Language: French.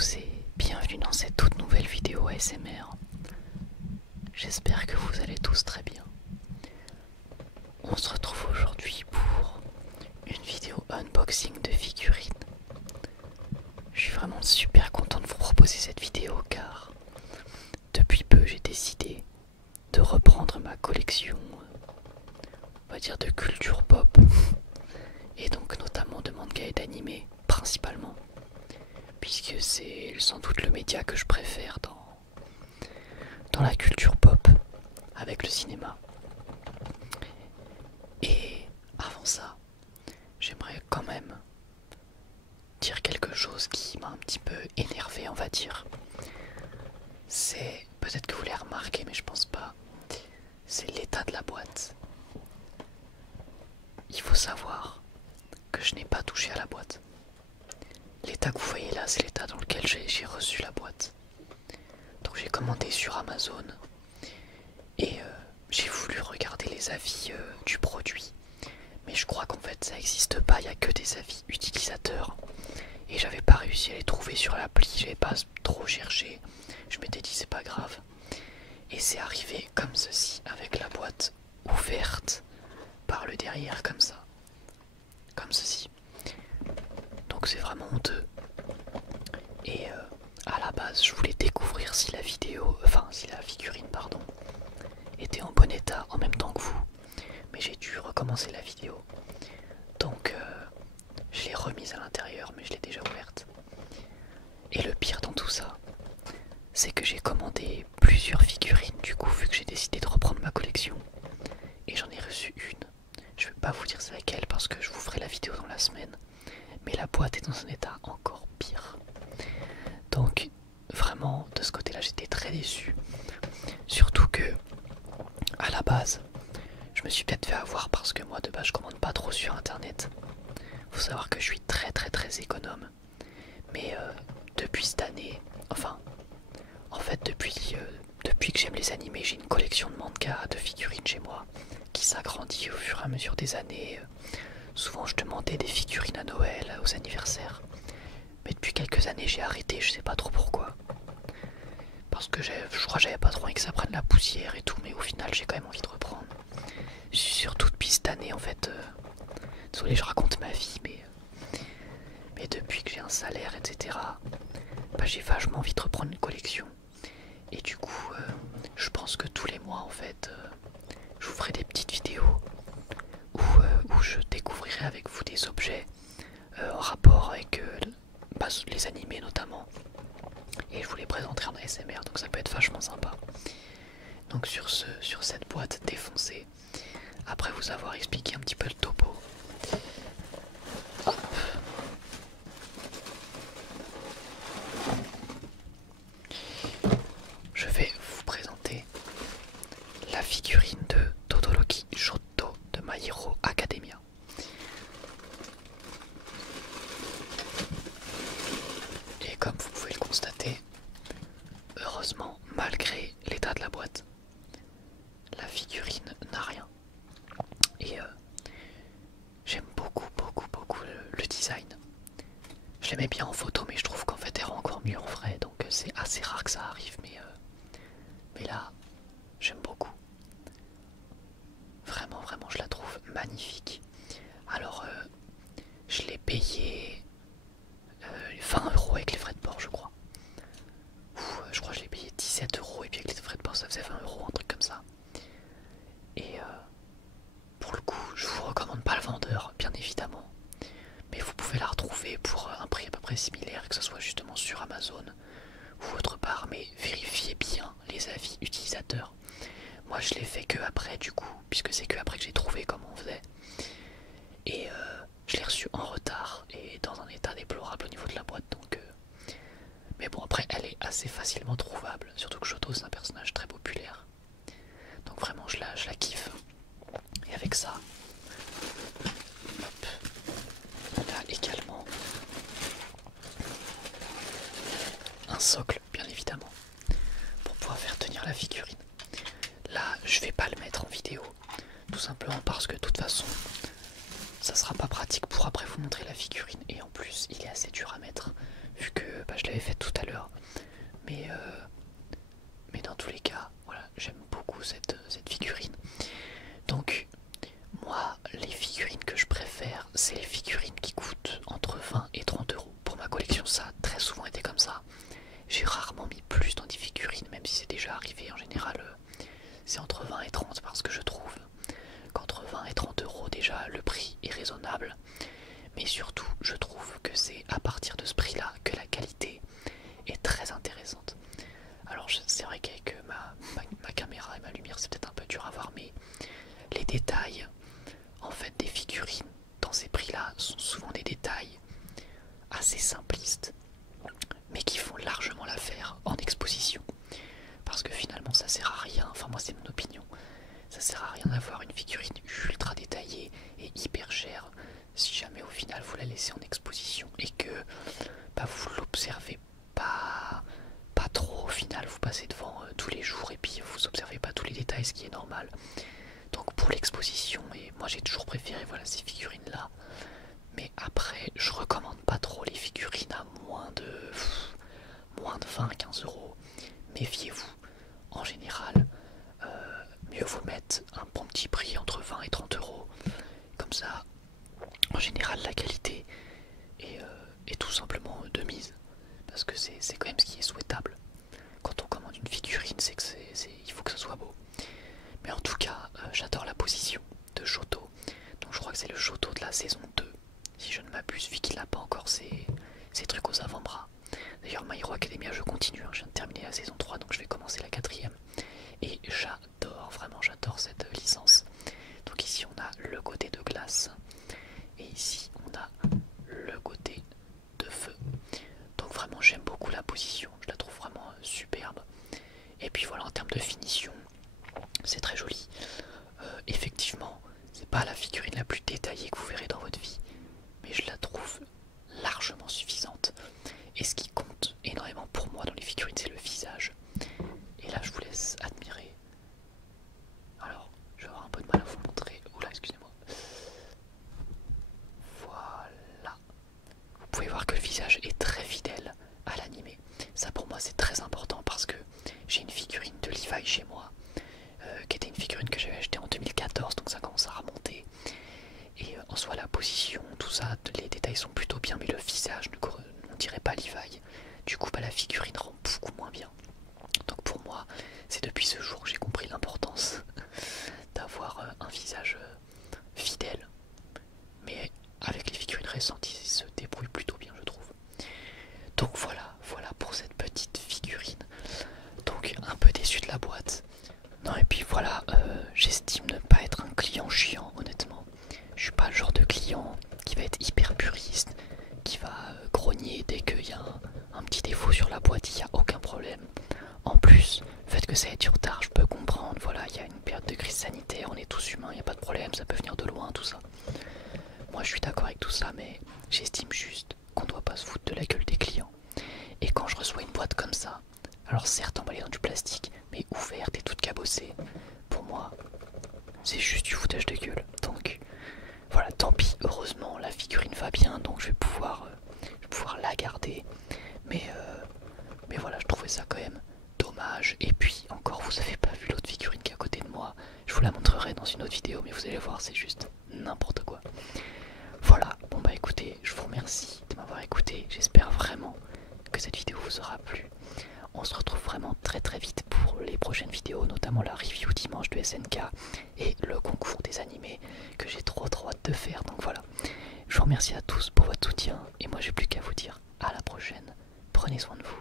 tous et bienvenue dans cette toute nouvelle vidéo ASMR. J'espère que vous allez tous très bien. On se retrouve aujourd'hui pour une vidéo unboxing de figurines. Je suis vraiment super content de vous proposer cette vidéo car depuis peu j'ai décidé de reprendre ma collection, on va dire de culture pop, et donc notamment de manga et d'anime principalement, puisque c'est sans doute le média que je préfère dans la culture pop avec le cinéma. Et avant ça, j'aimerais quand même dire quelque chose qui m'a un petit peu énervé, on va dire. C'est, peut-être que vous l'avez remarqué mais je pense pas, c'est l'état de la boîte. Il faut savoir que je n'ai pas touché à la boîte. L'état que vous voyez là, c'est l'état dans lequel j'ai reçu la boîte. Donc j'ai commandé sur Amazon et j'ai voulu regarder les avis du produit. Mais je crois qu'en fait ça n'existe pas, il n'y a que des avis utilisateurs. Et j'avais pas réussi à les trouver sur l'appli, j'avais pas trop cherché. Je m'étais dit c'est pas grave. Et c'est arrivé comme ceci, avec la boîte ouverte par le derrière comme ça. Comme ceci. Donc c'est vraiment honteux. Et à la base je voulais découvrir si la figurine pardon, était en bon état en même temps que vous. Mais j'ai dû recommencer la vidéo. Donc je l'ai remise à l'intérieur mais je l'ai déjà ouverte. Et le pire dans tout ça, c'est que j'ai commandé plusieurs figurines du coup vu que j'ai décidé de reprendre ma collection. Et j'en ai reçu une. Je vais pas vous dire c'est laquelle parce que je vous ferai la vidéo dans la semaine. Mais la boîte est dans un état encore pire. Donc vraiment de ce côté là j'étais très déçu. Surtout que à la base je me suis peut-être fait avoir parce que moi de base je commande pas trop sur internet. Faut savoir que je suis très économe. Mais depuis cette année, enfin en fait depuis que j'aime les animés, j'ai une collection de mangas, de figurines chez moi qui s'agrandit au fur et à mesure des années. Souvent je demandais des figurines à Noël, aux anniversaires. Mais depuis quelques années j'ai arrêté, je sais pas trop pourquoi. Parce que je crois que j'avais pas trop envie que ça prenne la poussière et tout, mais au final j'ai quand même envie de reprendre. Surtout depuis cette année en fait. Désolé je raconte ma vie mais depuis que j'ai un salaire etc. Bah, j'ai vachement envie de reprendre une collection. Et du coup je pense que tous les mois en fait je vous ferai des petites vidéos où je découvrirai avec vous des objets en rapport avec les animés notamment. Et je vous les présenterai en ASMR, donc ça peut être vachement sympa. Donc sur cette boîte défoncée, après vous avoir expliqué un petit peu le topo, hop. Je vais vous présenter la figurine de Todoroki Shoto de My Hero Academia. Et comme vous pouvez le constater, heureusement, malgré l'état de la boîte, la figurine n'a rien. Et j'aime beaucoup le design. Je l'aimais bien en photo, mais je trouve qu'en fait elle rend encore mieux en vrai, donc c'est assez rare que ça arrive, mais là, j'aime beaucoup. Vraiment, je la trouve magnifique. Alors, je l'ai payé 20 € avec les frais de port, je crois. Ou je crois que je l'ai payé 17 € et puis avec les frais de port ça faisait 20 €, un truc comme ça. Et pour le coup, je vous recommande pas le vendeur, bien évidemment. Mais vous pouvez la retrouver pour un prix à peu près similaire, que ce soit justement sur Amazon ou autre part. Mais vérifiez bien les avis utilisateurs. Moi je l'ai fait que après du coup, puisque c'est que après que j'ai trouvé comment on faisait. Et je l'ai reçu en retard et dans un état déplorable au niveau de la boîte. Donc, mais bon après elle est assez facilement trouvable. Surtout que Shoto c'est un personnage très populaire. Donc vraiment je la kiffe. Et avec ça, hop, on a également un socle bien évidemment pour pouvoir faire tenir la figurine. Là je vais pas le mettre en vidéo, tout simplement parce que de toute façon ça sera pas pratique pour après vous montrer la figurine. Et en plus il est assez dur à mettre vu que je l'avais faite tout à l'heure. Mais, mais dans tous les cas, voilà, j'aime beaucoup cette figurine. Donc, moi, les figurines que je préfère, c'est les figurines qui coûtent entre 20 et 30 euros. Pour ma collection, ça a très souvent été comme ça. J'ai rarement mis plus dans des figurines, même si c'est déjà arrivé. En général, c'est entre 20 et 30 parce que je trouve qu'entre 20 et 30 euros, déjà, le prix est raisonnable. Mais surtout, je trouve que c'est à partir de ce prix-là que la qualité est très intéressante. Alors, c'est vrai qu'avec ma caméra et ma lumière, c'est peut-être un peu dur à voir, mais les détails, en fait, des figurines dans ces prix-là sont souvent des détails assez simplistes, mais qui font largement l'affaire en exposition. Parce que finalement, ça sert à rien, enfin, moi, c'est mon opinion, ça sert à rien d'avoir une figurine ultra détaillée et hyper chère si jamais au final vous la laissez en exposition et que bah, vous l'observez pas trop. Au final, vous passez devant tous les jours et puis vous observez pas tous les détails, ce qui est normal. Donc pour l'exposition, et moi j'ai toujours préféré voilà, ces figurines là. Mais après, je recommande pas trop les figurines à moins de 20-15 euros. Méfiez-vous. En général, mieux vaut mettre un bon petit prix entre 20 et 30 euros. Comme ça, en général, la qualité est tout simplement de mise. Parce que c'est quand même ce qui est souhaitable. Quand on commande une figurine, c'est que il faut que ce soit beau. Mais en tout cas, j'adore la position de Shoto. Donc je crois que c'est le Shoto de la saison 2. Si je ne m'abuse, vu qu'il n'a pas encore ses trucs aux avant-bras. D'ailleurs, My Hero Academia, je continue. Je viens de terminer la saison 3, donc je vais commencer la 4ème. Et j'adore, vraiment j'adore cette licence. Donc ici on a le côté de glace. Et ici on a le côté de feu. Donc vraiment j'aime beaucoup la position. Je la trouve vraiment superbe. Et puis voilà, en termes de finition, c'est très joli. Effectivement, c'est pas la figurine la plus détaillée que vous verrez dans votre vie, mais je la trouve largement suffisante. Et ce qui compte énormément pour moi dans les figurines, c'est le visage. Et là, je vous laisse admirer. Alors, je vais avoir un peu de mal à vous montrer. Oula, excusez-moi. Voilà. Vous pouvez voir que le visage est très fidèle à l'animé. Ça, pour moi, c'est très important parce que j'ai une figurine de Levi chez moi. Qui était une figurine que j'avais achetée en 2014, donc ça commence à remonter. Et en soi, la position, tout ça, les détails sont plutôt bien, mais le visage, on dirait pas Levi. Du coup, bah, la figurine rend beaucoup moins bien. Donc pour moi, c'est depuis ce jour que j'ai compris l'importance d'avoir un visage fidèle. Mais avec les figurines récentes, ils se débrouillent plutôt bien, je trouve. Donc voilà pour cette petite figurine. Donc un peu déçu de la boîte. Non, et puis voilà, j'estime ne pas être un client chiant, honnêtement. Je suis pas le genre de client qui va être hyper puriste, qui va grogner dès qu'il y a un petit défaut sur la boîte, il n'y a aucun problème. En plus, le fait que ça ait du retard, je peux comprendre, voilà, il y a une période de crise sanitaire, on est tous humains, il n'y a pas de problème, ça peut venir de loin, tout ça. Moi je suis d'accord avec tout ça, mais j'estime juste qu'on doit pas se foutre de la gueule des clients. Et quand je reçois une boîte comme ça, alors certes emballée dans du plastique, mais ouverte et toute cabossée, pour moi, c'est juste du foutage de gueule. Donc voilà, tant pis, heureusement la figurine va bien, donc je vais pouvoir la garder. Mais voilà, je trouvais ça quand même dommage. Et puis encore, vous avez pas vu l'autre figurine qui est à côté de moi. Je vous la montrerai dans une autre vidéo, mais vous allez voir, c'est juste n'importe quoi. Voilà, bon bah écoutez, je vous remercie de m'avoir écouté. J'espère vraiment que cette vidéo vous aura plu. On se retrouve vraiment très vite pour les prochaines vidéos, notamment la review dimanche de SNK et le concours des animés que j'ai trop hâte de faire. Donc voilà, je vous remercie à tous pour votre soutien et moi j'ai plus qu'à vous dire à la prochaine. Prenez soin de vous.